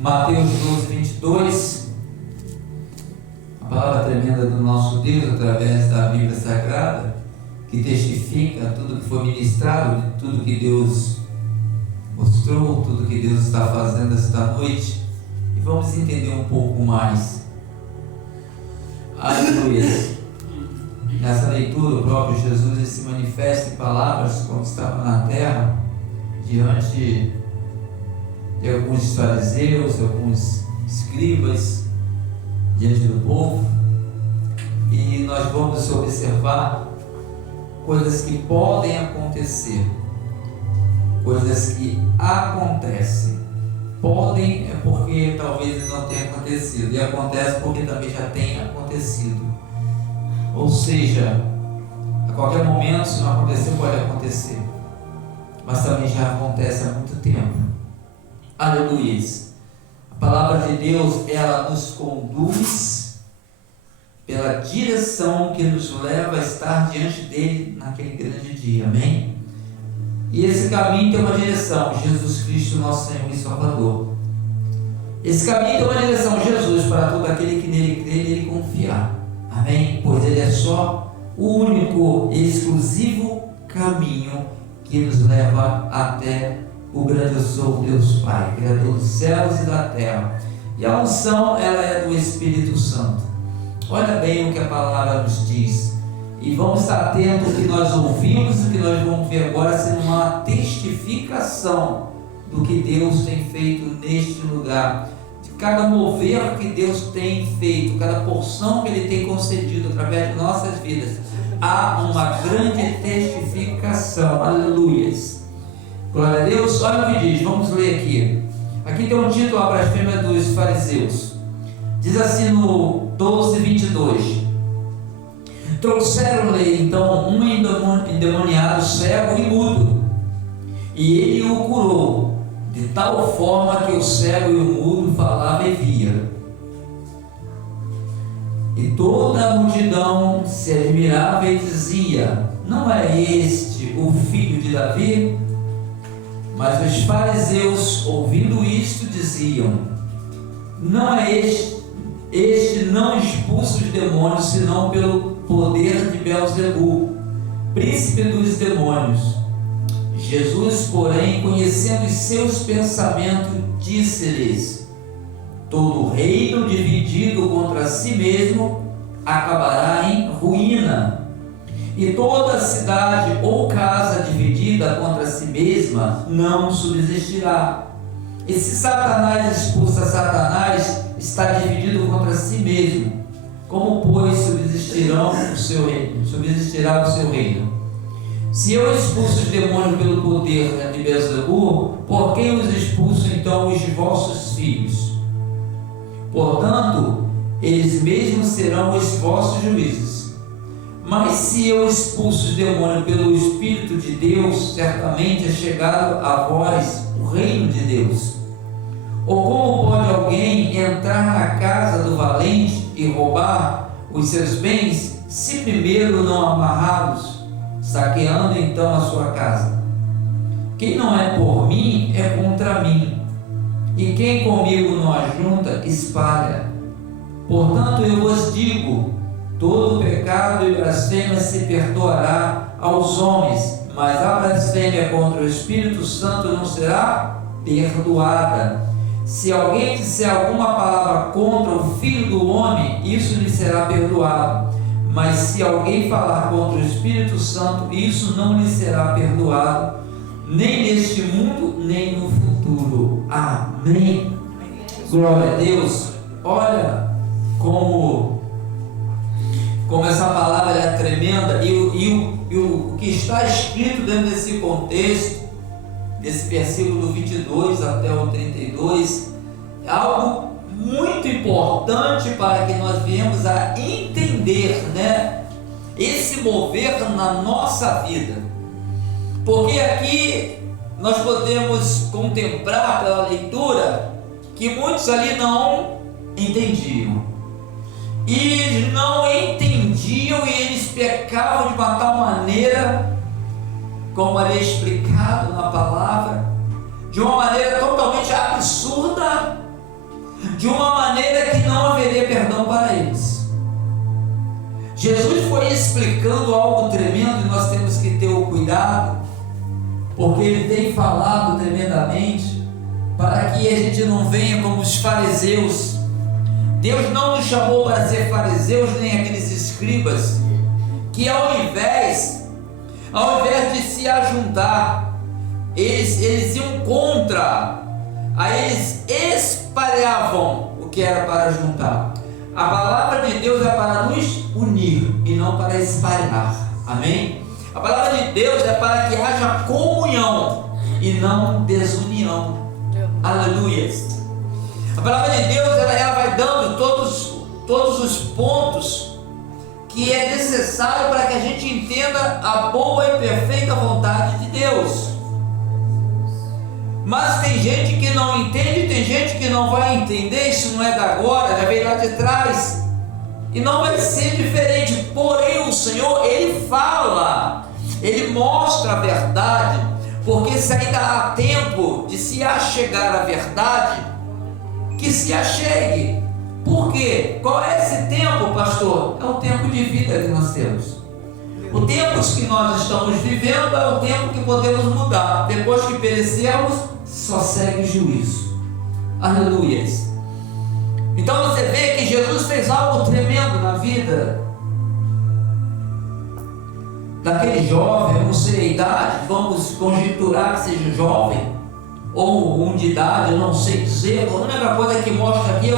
Mateus 12:22, a palavra tremenda do nosso Deus através da Bíblia Sagrada, que testifica tudo que foi ministrado, tudo que Deus mostrou, tudo que Deus está fazendo esta noite, e vamos entender um pouco mais. Aleluia. Nessa leitura, o próprio Jesus ele se manifesta em palavras como estava na terra, diante de alguns fariseus, alguns escribas, diante do povo, e nós vamos observar coisas que podem acontecer, coisas que acontecem. Podem é porque talvez não tenha acontecido, e acontece porque também já tem acontecido. Ou seja, a qualquer momento, se não acontecer, pode acontecer, mas também já acontece há muito tempo. Aleluia. A palavra de Deus, ela nos conduz pela direção que nos leva a estar diante dele naquele grande dia, amém? E esse caminho tem uma direção, Jesus Cristo, nosso Senhor e Salvador. Esse caminho tem uma direção, Jesus, para todo aquele que nele crê e nele confiar, amém? Pois ele é só o único e exclusivo caminho que nos leva até o grandioso Deus Pai, Criador dos céus e da terra. E a unção, ela é do Espírito Santo. Olha bem o que a palavra nos diz, e vamos estar atentos ao que nós ouvimos e o que nós vamos ver agora sendo uma testificação do que Deus tem feito neste lugar, de cada mover que Deus tem feito, cada porção que Ele tem concedido através de nossas vidas. Há uma grande testificação, aleluias, glória a Deus. Olha o que diz, vamos ler aqui. Aqui tem um título, a blasfêmia dos fariseus. Diz assim no 12:22: trouxeram-lhe então um endemoniado cego e mudo, e ele o curou, de tal forma que o cego e o mudo falava e via. E toda a multidão se admirava e dizia: não é este o filho de Davi? Mas os fariseus, ouvindo isto, diziam: não é este não expulsa os demônios, senão pelo poder de Beelzebul, príncipe dos demônios. Jesus, porém, conhecendo os seus pensamentos, disse-lhes: todo reino dividido contra si mesmo acabará em ruína, e toda cidade ou casa dividida contra si mesma não subsistirá. E se Satanás expulsa Satanás, está dividido contra si mesmo. Como, pois, subsistirá o seu reino? Se eu expulso os demônios pelo poder de Beelzebul, por que os expulso então os vossos filhos? Portanto, eles mesmos serão os vossos juízes. Mas se eu expulso os demônios pelo Espírito de Deus, certamente é chegado a vós o reino de Deus. Ou como pode alguém entrar na casa do valente e roubar os seus bens, se primeiro não amarrá-los, saqueando então a sua casa? Quem não é por mim é contra mim, e quem comigo não ajunta, espalha. Portanto, eu vos digo: todo pecado e blasfêmia se perdoará aos homens, mas a blasfêmia contra o Espírito Santo não será perdoada. Se alguém disser alguma palavra contra o Filho do Homem, isso lhe será perdoado. Mas se alguém falar contra o Espírito Santo, isso não lhe será perdoado, nem neste mundo, nem no futuro. Amém. Glória a Deus. Olha como essa palavra é tremenda, e o que está escrito dentro desse contexto, desse versículo 22 até o 32, é algo muito importante para que nós venhamos a entender, esse mover na nossa vida. Porque aqui nós podemos contemplar pela leitura que muitos ali não entendiam. E não entendiam, e eles pecavam de uma tal maneira, como ali é explicado na palavra, de uma maneira totalmente absurda, de uma maneira que não haveria perdão para eles. Jesus foi explicando algo tremendo e nós temos que ter o cuidado, porque ele tem falado tremendamente, para que a gente não venha como os fariseus. Deus não nos chamou para ser fariseus nem aqueles escribas que ao invés de se ajuntar, eles iam contra, aí eles espalhavam o que era para juntar. A palavra de Deus é para nos unir e não para espalhar. Amém? A palavra de Deus é para que haja comunhão e não desunião. Aleluia. A palavra de Deus ela vai dando todos os pontos que é necessário para que a gente entenda a boa e perfeita vontade de Deus. Mas tem gente que não entende, tem gente que não vai entender. Isso não é da agora, já veio lá de trás, e não vai ser diferente. Porém o Senhor, Ele fala, Ele mostra a verdade, porque se ainda há tempo de se achegar à verdade, que se achegue. Por quê? Qual é esse tempo, pastor? É o tempo de vida que nós temos. O tempo que nós estamos vivendo é o tempo que podemos mudar. Depois que perecermos, só segue o juízo. Aleluia. Então você vê que Jesus fez algo tremendo na vida daquele jovem. Eu não sei a idade, vamos conjecturar que seja jovem ou um de idade, eu não sei dizer. A única coisa que mostra aqui é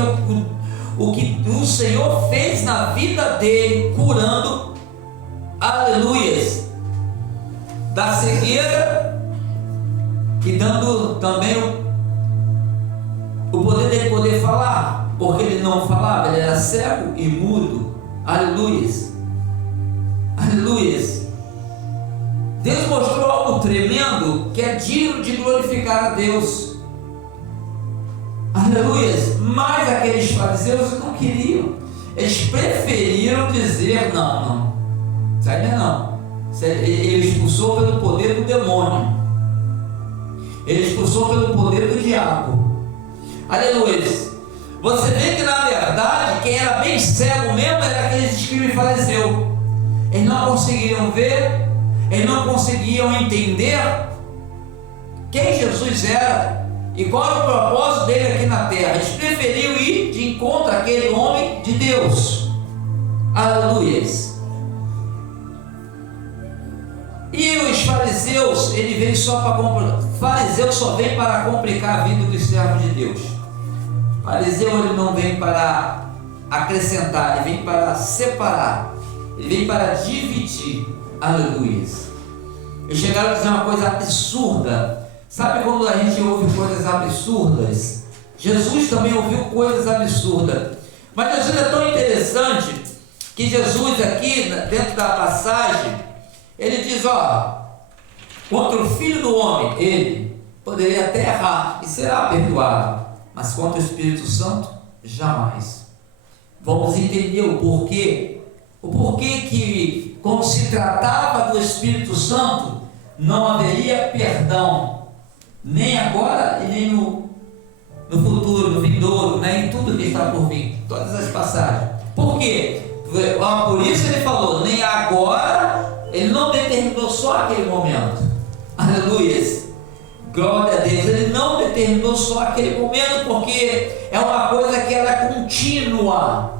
o que o Senhor fez na vida dele, curando, aleluias, da cegueira, e dando também o poder dele poder falar, porque ele não falava, ele era cego e mudo. Aleluias, aleluias. Deus mostrou algo tremendo que é digno de glorificar a Deus. Aleluias. Mas aqueles fariseus não queriam, eles preferiram dizer: não, isso aí não. Ele expulsou pelo poder do demônio, ele expulsou pelo poder do diabo. Aleluia. Você vê que na verdade quem era bem cego mesmo era aqueles escribas e fariseus. Eles não conseguiam ver, eles não conseguiam entender quem Jesus era e qual era o propósito dele aqui na terra. Eles preferiam ir de encontro àquele homem de Deus. Aleluia. E os fariseus, ele veio só para complicar. Fariseu só vem para complicar a vida dos servos de Deus. Fariseu, ele não vem para acrescentar, ele vem para separar, ele vem para dividir. Aleluia. Eles chegaram a dizer uma coisa absurda. Sabe quando a gente ouve coisas absurdas? Jesus também ouviu coisas absurdas. Mas Jesus é tão interessante que Jesus aqui, dentro da passagem, ele diz: contra o Filho do Homem, ele poderia até errar e será perdoado, mas contra o Espírito Santo, jamais. Vamos entender o porquê. O porquê que, quando se tratava do Espírito Santo, não haveria perdão, nem agora e nem no futuro, no vindouro, né? Em tudo que está por vir, todas as passagens. Por quê? Por isso ele falou, nem agora. Ele não determinou só aquele momento. Aleluia. Glória a Deus. Ele não determinou só aquele momento, porque é uma coisa que ela é contínua.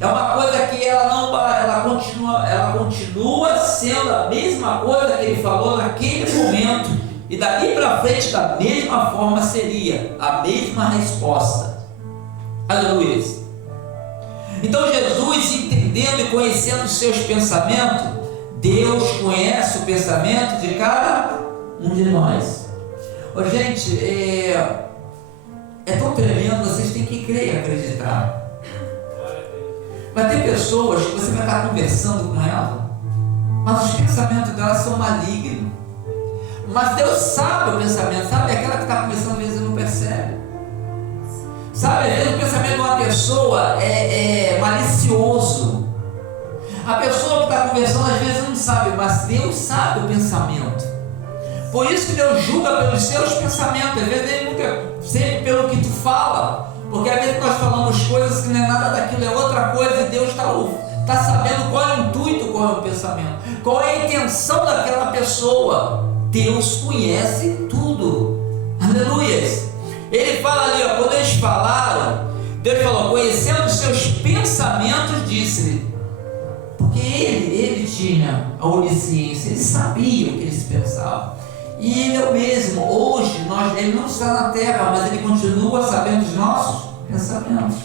É uma coisa que ela continua sendo a mesma coisa que ele falou naquele momento, e dali para frente da mesma forma seria a mesma resposta. Aleluia. Então Jesus, entendendo e conhecendo os seus pensamentos, Deus conhece o pensamento de cada um de nós. Gente, é tão tremendo, vocês têm que crer e acreditar. Vai ter pessoas que você vai estar conversando com ela, mas os pensamentos delas são malignos. Mas Deus sabe o pensamento, sabe? Aquela que está conversando, às vezes não percebe. Sabe, às vezes o pensamento de uma pessoa é malicioso. A pessoa que está conversando às vezes não sabe, mas Deus sabe o pensamento. Por isso que Deus julga pelos seus pensamentos. Às vezes Ele nunca, sempre pelo que tu fala. Porque às vezes nós falamos coisas que não é nada daquilo, é outra coisa, e Deus está sabendo qual é o intuito, qual é o pensamento, qual é a intenção daquela pessoa. Deus conhece tudo. Aleluia. Ele fala ali, ó, quando eles falaram, Deus falou, conhecendo os seus pensamentos, disse-lhe, porque ele tinha a onisciência, ele sabia o que eles pensavam. E Ele é o mesmo, hoje, Ele não está na terra, mas Ele continua sabendo os nossos pensamentos.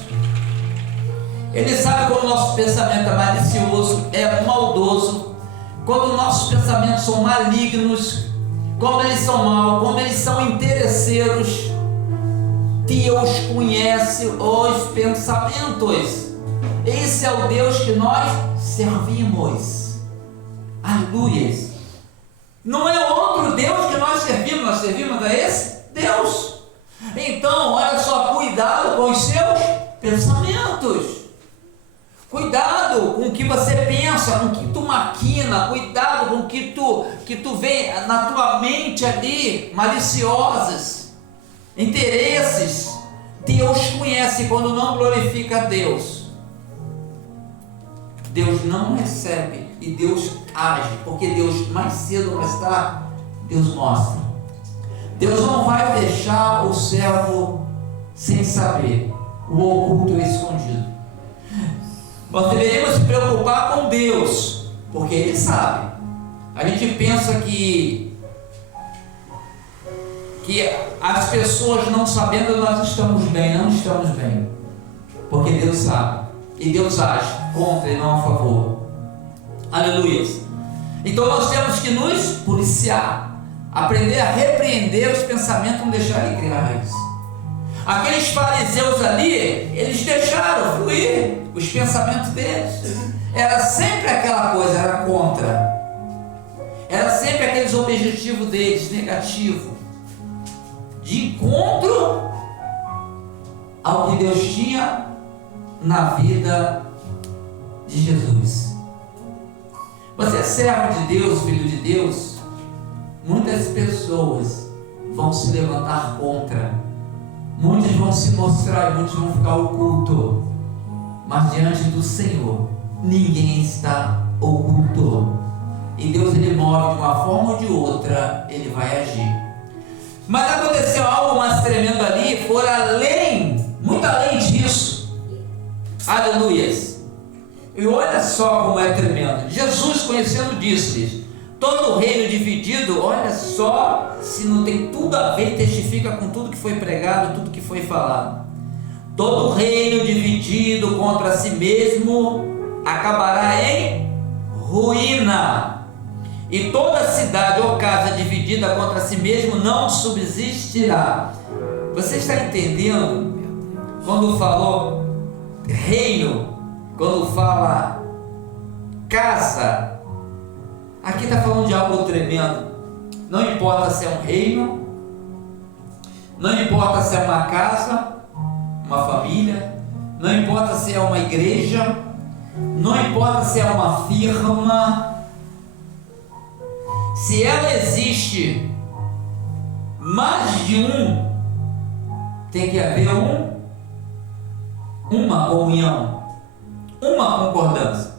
Ele sabe quando o nosso pensamento é malicioso, é maldoso, quando nossos pensamentos são malignos, como eles são maus, como eles são interesseiros. Deus conhece os pensamentos. Esse é o Deus que nós servimos. Aleluia. Não é outro Deus que nós servimos a esse Deus. Então, olha só, cuidado com os seus pensamentos. Cuidado com o que você pensa, com o que tu maquina, cuidado com o que tu vê na tua mente ali, maliciosos, interesses. Deus conhece. Quando não glorifica a Deus, Deus não recebe e Deus age, porque Deus mais cedo ou mais tarde, Deus mostra. Deus não vai deixar o servo sem saber, o oculto e o escondido. Nós deveríamos se preocupar com Deus, porque Ele sabe. A gente pensa que as pessoas não sabendo, nós estamos bem. Não estamos bem, porque Deus sabe, e Deus age contra e não a favor. Aleluia. Então nós temos que nos policiar, aprender a repreender os pensamentos, não deixar ele criar raiz. Aqueles fariseus ali, eles deixaram fluir os pensamentos deles. Era sempre aquela coisa, era contra. Era sempre aqueles objetivos deles, negativo, de encontro ao que Deus tinha na vida de Jesus. Você é servo de Deus, filho de Deus, muitas pessoas vão se levantar contra, muitos vão se mostrar e muitos vão ficar ocultos, mas diante do Senhor ninguém está oculto, e Deus Ele move de uma forma ou de outra, Ele vai agir. Mas aconteceu algo mais tremendo ali, foi além, muito além disso. Aleluia. E olha só como é tremendo. Jesus, conhecendo, disse-lhes: todo reino dividido, olha só se não tem tudo a ver, testifica com tudo que foi pregado, tudo que foi falado. Todo reino dividido contra si mesmo acabará em ruína, e toda cidade ou casa dividida contra si mesmo não subsistirá. Você está entendendo? Quando falou reino, quando fala casa, aqui está falando de algo tremendo. Não importa se é um reino, não importa se é uma casa, uma família, não importa se é uma igreja, não importa se é uma firma, se ela existe mais de um, tem que haver uma comunhão, uma concordância.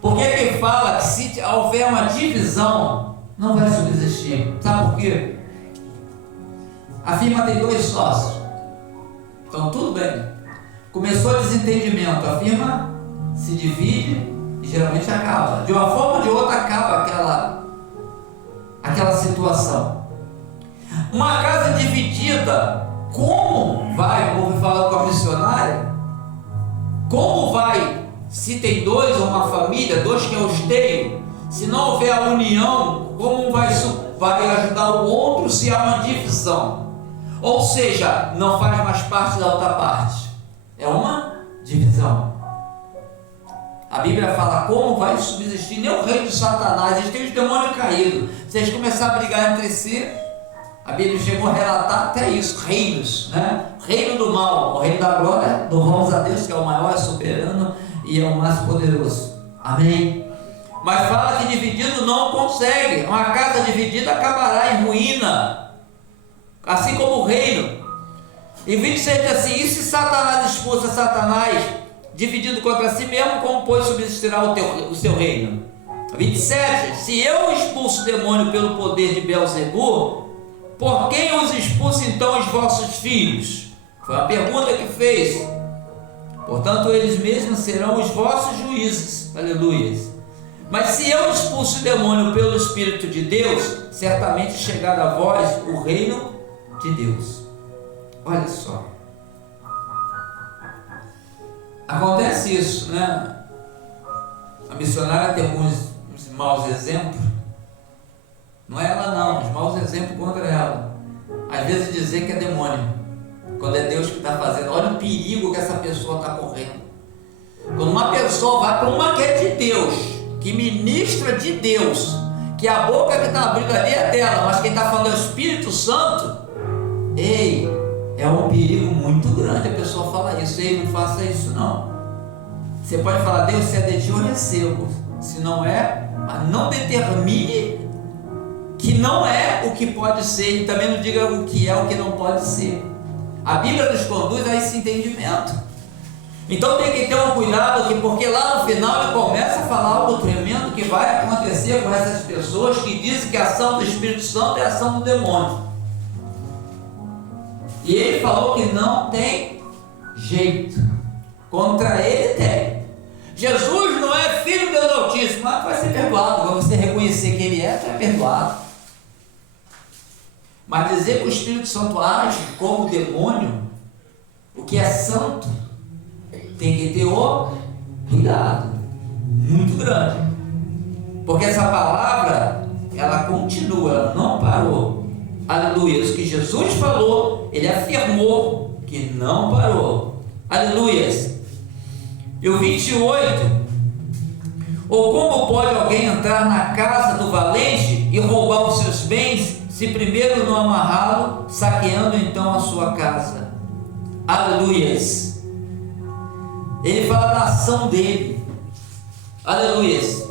Porque que fala que se houver uma divisão, não vai subsistir. Sabe por quê? A firma tem 2 sócios, então tudo bem. Começou o desentendimento, a firma se divide e geralmente acaba. De uma forma ou de outra acaba aquela situação. Uma casa dividida, como vai, como eu falar com a missionária, como vai, se tem 2 ou uma família, 2 que é o esteio, se não houver a união, como vai ajudar o outro se há uma divisão? Ou seja, não faz mais parte da outra parte, é uma divisão. A Bíblia fala como vai subsistir nem o reino de Satanás. Eles têm os demônios caídos. Se eles começarem a brigar entre si, a Bíblia chegou a relatar até isso, reinos, né? Reino do mal, o reino da glória, louvamos a Deus que é o maior, é soberano e é o mais poderoso. Amém? mas fala que dividido não consegue. Uma casa dividida acabará em ruína, assim como o reino. E 26 diz assim: e se Satanás expulsa Satanás, dividido contra si mesmo, como pois subsistirá o seu reino? 27, se eu expulso o demônio pelo poder de Beelzebu, por quem os expulsa então os vossos filhos? Foi a pergunta que fez. Portanto, eles mesmos serão os vossos juízes. Aleluia. Mas se eu expulso o demônio pelo Espírito de Deus, certamente chegará a vós o reino de Deus. Olha só. Acontece isso, né? A missionária tem alguns maus exemplos. Não é ela não, os maus exemplos contra ela. Às vezes dizer que é demônio, quando é Deus que está fazendo. Olha o perigo que essa pessoa está correndo. Quando uma pessoa vai para uma que é de Deus, que ministra de Deus, que a boca que está abrindo ali é dela, mas quem está falando é o Espírito Santo, ei, é um perigo muito grande a pessoa falar isso. Ei, não faça isso não. Você pode falar: Deus, se é de ti eu recebo. Se não é, mas não determine que não é o que pode ser, e também não diga o que é o que não pode ser. A Bíblia nos conduz a esse entendimento. Então tem que ter um cuidado aqui, porque lá no final ele começa a falar algo tremendo que vai acontecer com essas pessoas que dizem que a ação do Espírito Santo é a ação do demônio. E ele falou que não tem jeito. Contra ele tem. Jesus não é filho de Deus Altíssimo, mas vai ser perdoado. Quando você reconhecer que ele é, você é perdoado. Mas dizer que o Espírito Santo age como demônio, o que é santo, tem que ter o cuidado muito grande. Porque essa palavra, ela continua, ela não parou. Aleluia. O que Jesus falou, ele afirmou que não parou. Aleluia. E o 28, ou como pode alguém entrar na casa do valente e roubar os seus bens, se primeiro não amarrá-lo, saqueando então a sua casa? Aleluias. Ele fala da ação dele. Aleluias.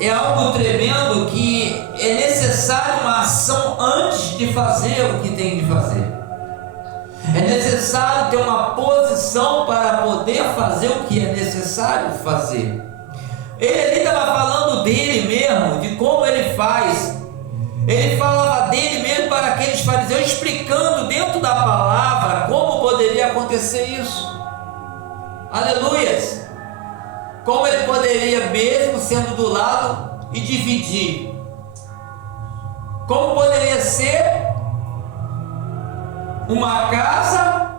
É algo tremendo que é necessário uma ação antes de fazer o que tem de fazer. É necessário ter uma posição para poder fazer o que é necessário fazer. Ele ali estava falando dele mesmo, de como ele faz. Ele falava dele mesmo para aqueles fariseus, explicando dentro da palavra como poderia acontecer isso. Aleluias. Como ele poderia, mesmo sendo do lado, e dividir. Como poderia ser uma casa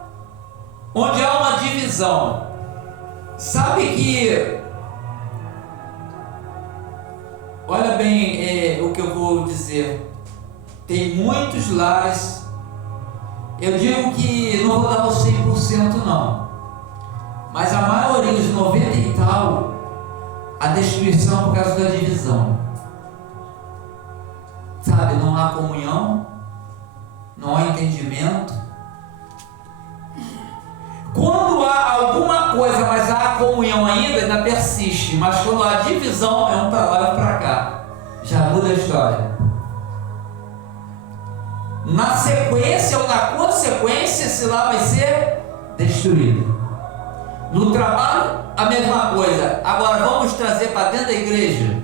onde há uma divisão. Sabe que, olha bem o que eu vou dizer, tem muitos lares, eu digo que não vou dar o 100% não, mas a maioria, os 90% e tal, a destruição por causa da divisão. Sabe, não há comunhão, não há entendimento. Quando há alguma coisa, mas há comunhão ainda persiste. Mas quando há divisão, é um para lá e um para cá. Já muda a história. Na sequência ou na consequência, esse lá vai ser destruído. No trabalho, a mesma coisa. Agora vamos trazer para dentro da igreja.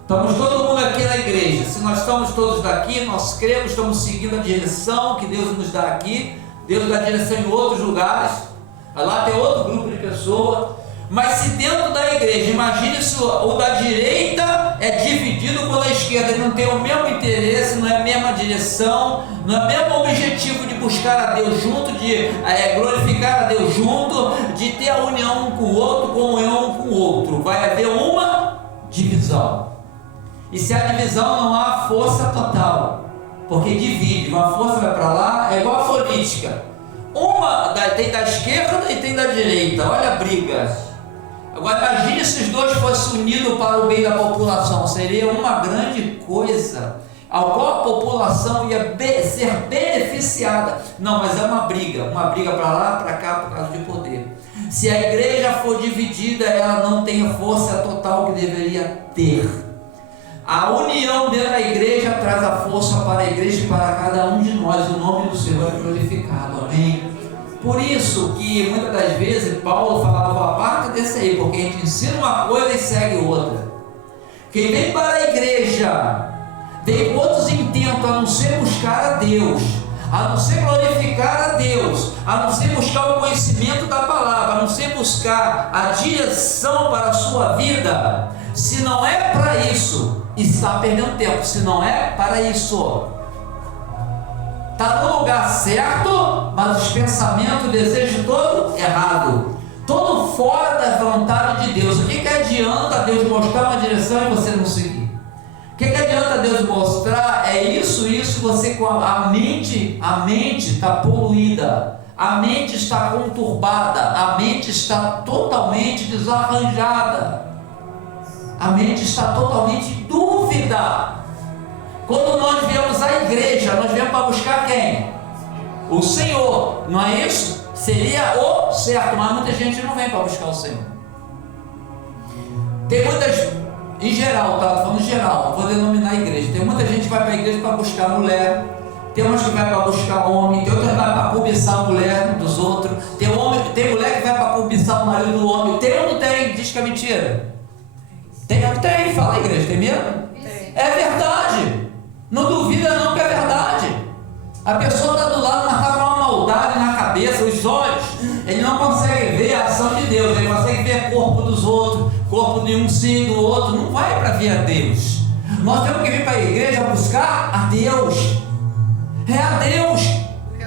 Estamos todo mundo aqui na igreja. Se nós estamos todos daqui, nós cremos, estamos seguindo a direção que Deus nos dá aqui. Deus dá direção em outros lugares. Lá tem outro grupo de pessoas. Mas se dentro da igreja, imagine se o da direita é dividido com o da esquerda, ele não tem o mesmo interesse, não é a mesma direção, não é o mesmo objetivo de buscar a Deus junto, de glorificar a Deus junto, de ter a união um com o outro, comunhão um com o outro. Vai haver uma divisão. E se há divisão, não há força total, porque divide. Uma força vai para lá, é igual a política. Uma tem da esquerda e tem da direita. Olha a briga. Agora imagine se os dois fossem unidos para o bem da população. Seria uma grande coisa, ao qual a população ia ser beneficiada. Não, mas é uma briga para lá, para cá, por causa de poder. Se a igreja for dividida, ela não tem a força total que deveria ter. A união dentro da igreja traz a força para a igreja e para cada um de nós. O nome do Senhor é glorificado, amém? Por isso que muitas das vezes Paulo falava, aparta desse aí, porque a gente ensina uma coisa e segue outra. Quem vem para a igreja tem outros intentos a não ser buscar a Deus, a não ser glorificar a Deus, a não ser buscar o conhecimento da palavra, a não ser buscar a direção para a sua vida. Se não é para isso, está perdendo tempo. Se não é para isso, está no lugar certo, mas os pensamentos, o desejo todo errado, todo fora da vontade de Deus. O que adianta Deus mostrar uma direção e você não seguir? O que adianta Deus mostrar isso, você com a mente está poluída, a mente está conturbada, a mente está totalmente desarranjada, a mente está totalmente em dúvida. Quando nós viemos à igreja, nós viemos para buscar quem? O Senhor, não é isso? Seria o certo, mas muita gente não vem para buscar o Senhor. Tem muitas, em geral, tá? Falando em geral, vou denominar a igreja. Tem muita gente que vai para a igreja para buscar mulher, tem umas que vai para buscar homem, tem outras que vai para cobiçar a mulher dos outros, tem mulher que vai para cobiçar o marido do homem. Tem ou não tem? Diz que é mentira. Tem ou não tem? Fala a igreja, tem medo? Tem. É verdade. Não duvida não que é verdade. A pessoa está do lado, mas está com uma maldade na cabeça, os olhos, ele não consegue ver a ação de Deus, ele consegue ver o corpo dos outros, corpo de um sim, do outro, não vai para ver a Deus. Nós temos que vir para a igreja buscar a Deus. É a Deus.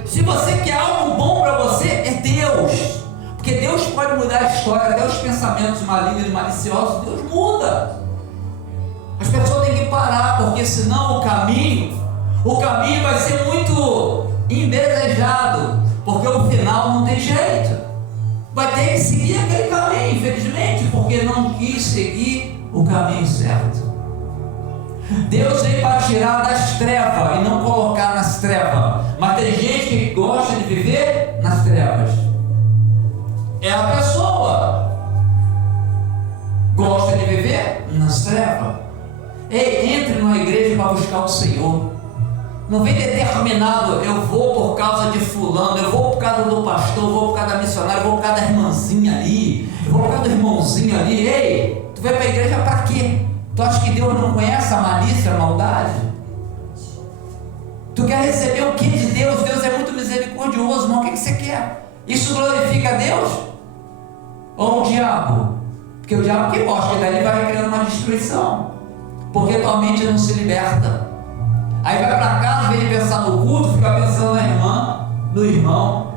Se você quer algo bom para você, é Deus. Porque Deus pode mudar a história, até os pensamentos malignos e maliciosos, Deus muda. As pessoas têm que parar, porque senão o caminho vai ser muito indesejado, porque o final não tem jeito. Vai ter que seguir aquele caminho, infelizmente, porque não quis seguir o caminho certo. Deus veio para tirar das trevas e não colocar nas trevas. Mas tem gente que gosta de viver nas trevas. É a pessoa gosta de viver nas trevas. Ei, entre numa igreja para buscar o Senhor. Não vem determinado, eu vou por causa de fulano, eu vou por causa do pastor, eu vou por causa da missionária, eu vou por causa da irmãzinha ali, eu vou por causa do irmãozinho ali. Ei, tu vai para a igreja para quê? Tu acha que Deus não conhece a malícia, a maldade? Tu quer receber o que de Deus? Deus é muito misericordioso, irmão. O que você quer? Isso glorifica a Deus? Ou o diabo? Porque o diabo que mostra, daí ele vai criando uma destruição, porque tua mente não se liberta. Aí vai para casa, vem pensar no culto, fica pensando na irmã, no irmão.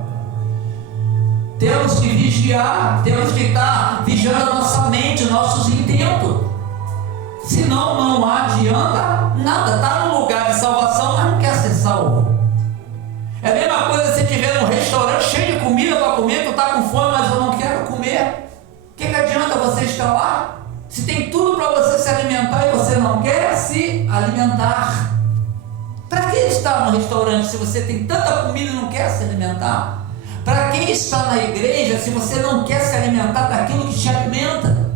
Temos que vigiar, temos que estar vigiando a nossa mente, nossos intentos. Senão não adianta nada. Está num lugar de salvação, mas não quer ser salvo. É a mesma coisa se você estiver num restaurante cheio de comida para comer, tu está com fome, mas eu não quero comer. O que adianta você estar lá? Se tem tudo para você se alimentar e você não quer se alimentar. Para que estar no restaurante se você tem tanta comida e não quer se alimentar? Para que estar na igreja se você não quer se alimentar daquilo que te alimenta?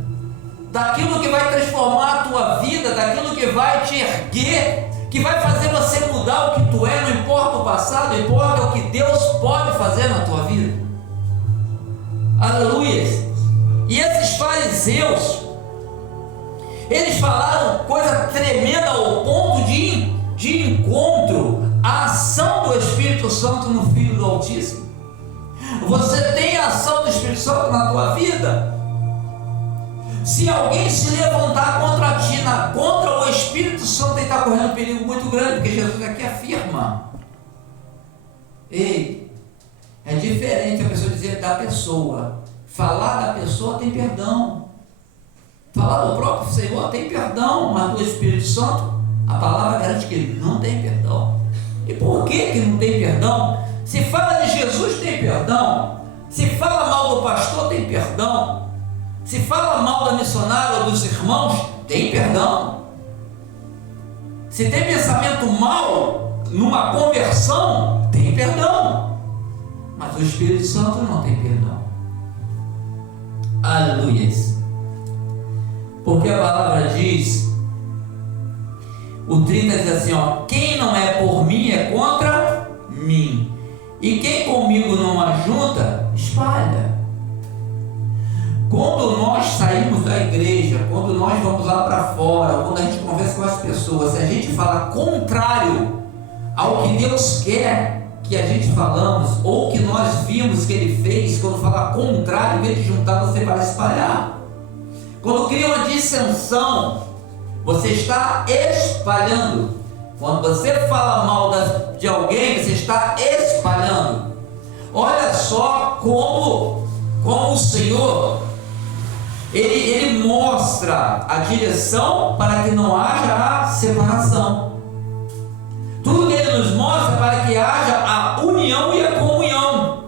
Daquilo que vai transformar a tua vida, daquilo que vai te erguer, que vai fazer você mudar o que tu é, não importa o passado, importa o que Deus pode fazer na tua vida. Aleluia! E esses fariseus, eles falaram coisa tremenda ao ponto de encontro à ação do Espírito Santo no Filho do Altíssimo. Você tem a ação do Espírito Santo na tua vida? Se alguém se levantar contra ti, contra o Espírito Santo, ele está correndo um perigo muito grande, porque Jesus aqui afirma. Ei, é diferente a pessoa dizer da pessoa. Falar da pessoa tem perdão. Falar do próprio Senhor tem perdão, mas do Espírito Santo, a palavra garante que ele não tem perdão. E por que não tem perdão? Se fala de Jesus, tem perdão. Se fala mal do pastor, tem perdão. Se fala mal da missionária ou dos irmãos, tem perdão. Se tem pensamento mal numa conversão, tem perdão. Mas o Espírito Santo não tem perdão. Aleluia. Porque a palavra diz, o 30 diz assim, ó: quem não é por mim é contra mim, e quem comigo não ajunta, espalha. Quando nós saímos da igreja, quando nós vamos lá para fora, quando a gente conversa com as pessoas, se a gente fala contrário ao que Deus quer que a gente falamos, ou que nós vimos que Ele fez, quando fala contrário, em vez de juntar, você vai espalhar. Quando cria uma dissensão, você está espalhando. Quando você fala mal de alguém, você está espalhando. Olha só como o Senhor ele mostra a direção para que não haja a separação. Tudo que Ele nos mostra para que haja a união e a comunhão,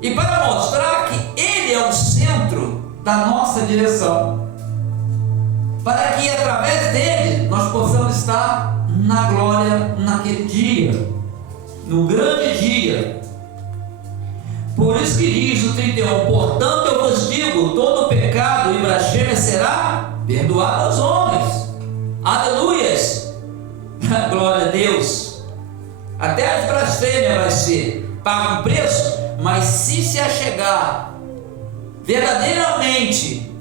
e para mostrar que Ele é o centro da nossa direção, para que através dele nós possamos estar na glória naquele dia, no grande dia. Por isso que diz o 31, portanto eu vos digo, todo pecado e blasfêmia será perdoado aos homens. Aleluias, glória a Deus. Até a blasfêmia vai ser paga um preço, mas se achegar verdadeiramente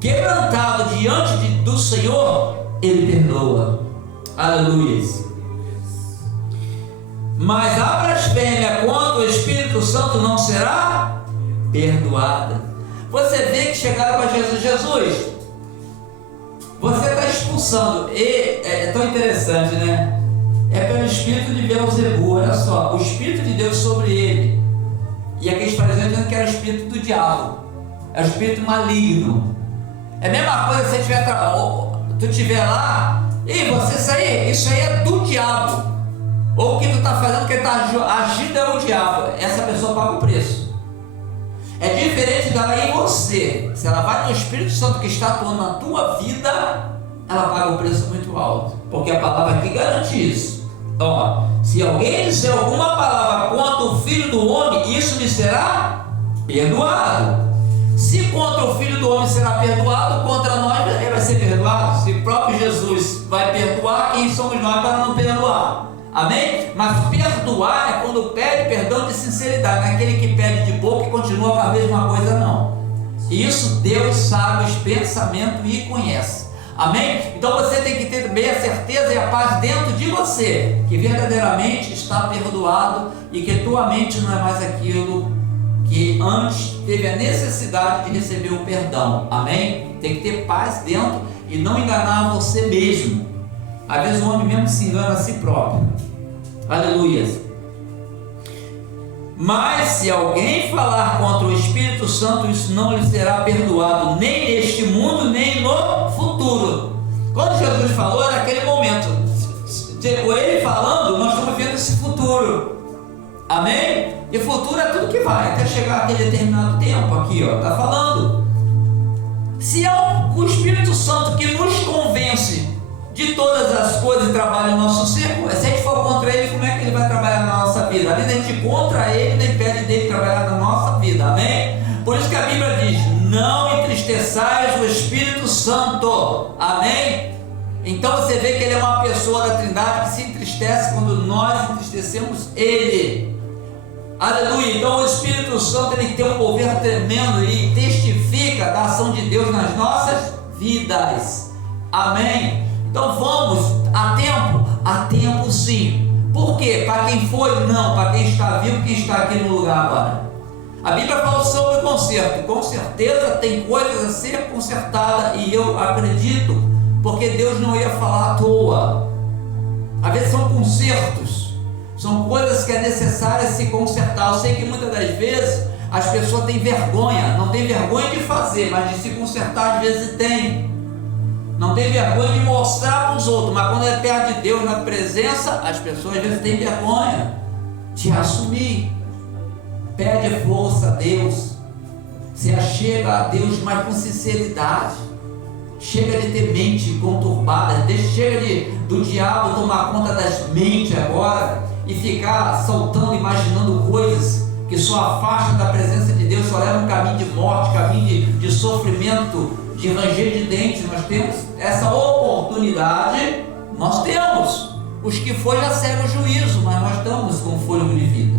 quebrantado diante do Senhor, Ele perdoa. Aleluia. Mas a blasfêmia contra o Espírito Santo não será perdoada. Você vê que chegaram para Jesus, você está expulsando, é tão interessante, né? É pelo Espírito de Beelzebul, olha só, o Espírito de Deus sobre ele. E aqueles fariseus dizendo que era o Espírito do diabo, é o Espírito maligno. É a mesma coisa se tu estiver lá e você sair, isso aí é do diabo. Ou o que tu está fazendo, que está agindo é o diabo. Essa pessoa paga o preço. É diferente dela em você. Se ela vai no Espírito Santo que está atuando na tua vida, ela paga o preço muito alto. Porque a palavra aqui garante isso. Ó, se alguém disser alguma palavra contra o Filho do Homem, isso lhe será perdoado. Se contra o Filho do Homem será perdoado, contra nós ele vai ser perdoado. Se o próprio Jesus vai perdoar, quem somos nós para não perdoar? Amém? Mas perdoar é quando pede perdão de sinceridade, não é aquele que pede de boca e continua com a mesma coisa, não. Isso Deus sabe os pensamentos e conhece. Amém? Então você tem que ter bem a certeza e a paz dentro de você, que verdadeiramente está perdoado e que tua mente não é mais aquilo que antes teve a necessidade de receber o perdão. Amém? Tem que ter paz dentro e não enganar você mesmo. Às vezes o homem mesmo se engana a si próprio. Aleluia. Mas se alguém falar contra o Espírito Santo, isso não lhe será perdoado, nem neste mundo, nem no futuro. Quando Jesus falou, era aquele momento. Ele falando, nós estamos vendo esse futuro. Amém? E futuro é tudo que vai, até chegar aquele determinado tempo aqui, ó, está falando. Se é o Espírito Santo que nos convence de todas as coisas e trabalha no nosso círculo, se a gente for contra ele, como é que ele vai trabalhar na nossa vida? Além da gente contra ele, nem pede dele trabalhar na nossa vida, amém? Por isso que a Bíblia diz, não entristeçais o Espírito Santo, amém? Então você vê que ele é uma pessoa da Trindade que se entristece quando nós entristecemos ele. Aleluia. Então o Espírito Santo ele tem um poder tremendo e testifica da ação de Deus nas nossas vidas, amém? Então vamos, a tempo sim. Por quê? Para quem foi? Não, para quem está vivo, quem está aqui no lugar agora. A Bíblia fala sobre conserto, com certeza tem coisas a ser consertadas e eu acredito, porque Deus não ia falar à toa. Às vezes são consertos, são coisas que é necessário se consertar. Eu sei que muitas das vezes as pessoas têm vergonha, não tem vergonha de fazer, mas de se consertar às vezes tem. Não tem vergonha de mostrar para os outros, mas quando é perto de Deus, na presença, as pessoas às vezes têm vergonha de assumir. Pede força a Deus, se achega a Deus, mas com sinceridade. Chega de ter mente conturbada, chega do diabo tomar conta das mentes agora e ficar saltando, imaginando coisas que só afasta da presença de Deus, só leva um caminho de morte, caminho de sofrimento, de ranger de dentes. Nós temos essa oportunidade, nós temos. Os que foi já seguem o juízo, mas nós estamos com fôlego de vida.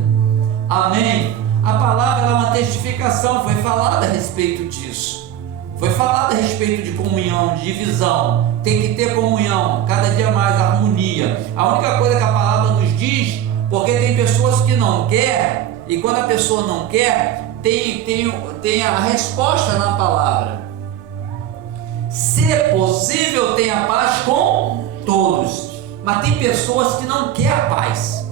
Amém? A palavra é uma testificação, foi falada a respeito disso. Foi falado a respeito de comunhão, de divisão. Tem que ter comunhão, cada dia mais harmonia. A única coisa que a palavra nos diz, porque tem pessoas que não querem, e quando a pessoa não quer, tem a resposta na palavra. Se possível, tenha paz com todos. Mas tem pessoas que não querem a paz.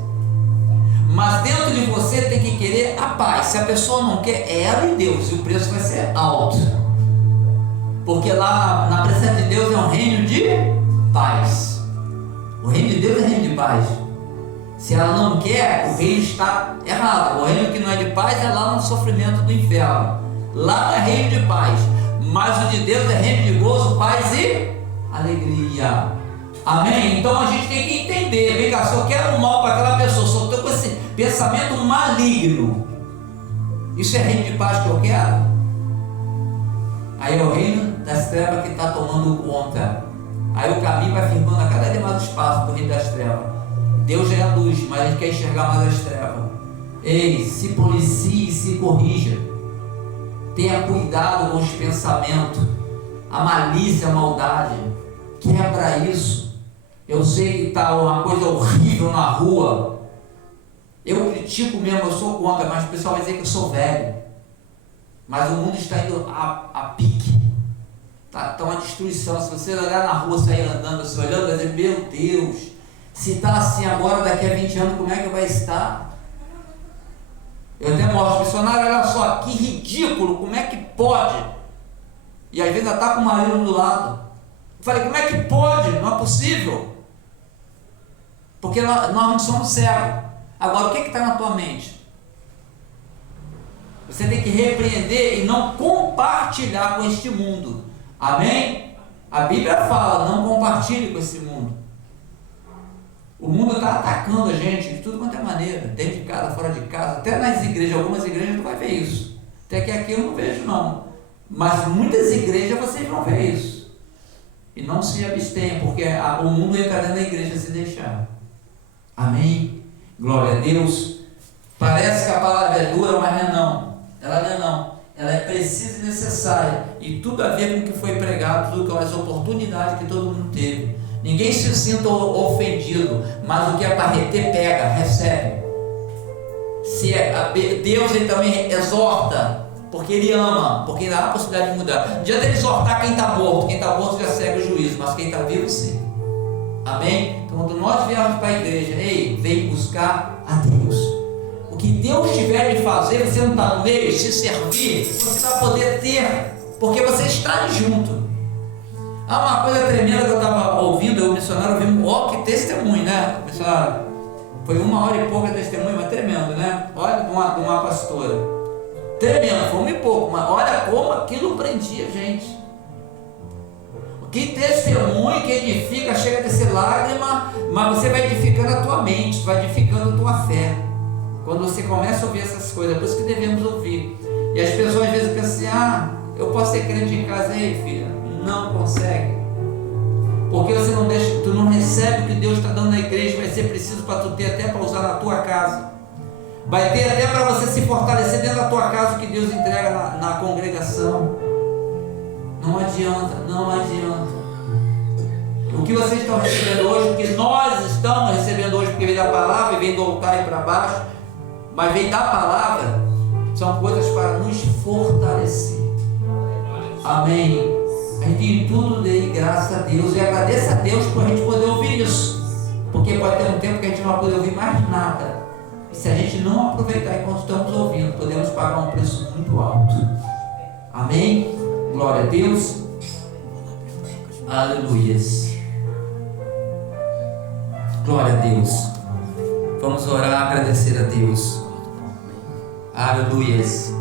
Mas dentro de você tem que querer a paz. Se a pessoa não quer, é ela e Deus, e o preço vai ser alto. Porque lá na presença de Deus é um reino de paz. O reino de Deus é reino de paz. Se ela não quer, o reino está errado. O reino que não é de paz é lá no sofrimento do inferno. Lá é reino de paz. Mas o de Deus é reino de gozo, paz e alegria. Amém? Então a gente tem que entender. Vem cá, se eu quero mal para aquela pessoa, se eu estou com esse pensamento maligno, isso é reino de paz que eu quero? Aí é o reino das trevas que está tomando conta. Aí o caminho vai firmando a cada dia mais espaço para o reino das trevas. Deus é a luz, mas a gente quer enxergar mais as trevas. Ei, se policie, se corrija. Tenha cuidado com os pensamentos, a malícia, a maldade. Quebra isso. Eu sei que está uma coisa horrível na rua. Eu critico mesmo, eu sou contra, mas o pessoal vai dizer que eu sou velho. Mas o mundo está indo a pique. Está uma destruição. Se você olhar na rua, sair andando, você olhando, vai dizer, meu Deus, se está assim agora, daqui a 20 anos, como é que vai estar? Eu até mostro, missionário, olha só, que ridículo, como é que pode? E às vezes ainda está com o marido do lado. Eu falei, como é que pode? Não é possível. Porque nós não somos cegos. Agora, o que está na tua mente? Você tem que repreender e não compartilhar com este mundo. Amém? A Bíblia fala, não compartilhe com esse mundo. O mundo está atacando a gente de tudo quanto é maneira, dentro de casa, fora de casa, até nas igrejas, algumas igrejas tu vai ver isso. Até que aqui eu não vejo não, mas muitas igrejas vocês vão ver isso. E não se abstenham, porque o mundo entra dentro da igreja se deixar. Amém? Glória a Deus. Parece que a palavra é dura, mas não é não. Ela não é não. Ela é precisa e necessária. E tudo a ver com o que foi pregado, tudo com as oportunidades que todo mundo teve. Ninguém se sinta ofendido, mas o que é para reter, pega, recebe. Se Deus ele também exorta, porque Ele ama, porque ainda há a possibilidade de mudar. Não adianta Ele exortar quem está morto já segue o juízo, mas quem está vivo sim. Amém? Então quando nós viemos para a igreja, ei, vem buscar a Deus. O que Deus tiver de fazer, você não está no meio, se servir, você vai poder ter, porque você está junto. Há uma coisa tremenda que eu estava ouvindo, o missionário ouviu, que testemunho, né? Missionário, foi 1 hora e pouco de testemunho, mas tremendo, né? Olha, de uma pastora. Tremendo, foi 1 e pouco, mas olha como aquilo prendia a gente. Que testemunho que edifica, chega a descer lágrima, mas você vai edificando a tua mente, vai edificando a tua fé. Quando você começa a ouvir essas coisas, é por isso que devemos ouvir. E as pessoas às vezes pensam assim, eu posso ser crente em casa, ei filha, não consegue. Porque você não deixa, tu não recebe o que Deus está dando na igreja, vai ser preciso para tu ter até para usar na tua casa. Vai ter até para você se fortalecer dentro da tua casa o que Deus entrega na congregação. Não adianta, não adianta. O que vocês estão recebendo hoje, o que nós estamos recebendo hoje, porque vem da palavra e vem do altar e para baixo, mas vem da palavra, são coisas para nos fortalecer. Amém. A gente em tudo dê graças a Deus e agradeça a Deus por a gente poder ouvir isso, porque pode ter um tempo que a gente não vai poder ouvir mais nada. E se a gente não aproveitar enquanto estamos ouvindo, podemos pagar um preço muito alto. Amém? Glória a Deus. Aleluias. Glória a Deus. Vamos orar, agradecer a Deus. Aleluias.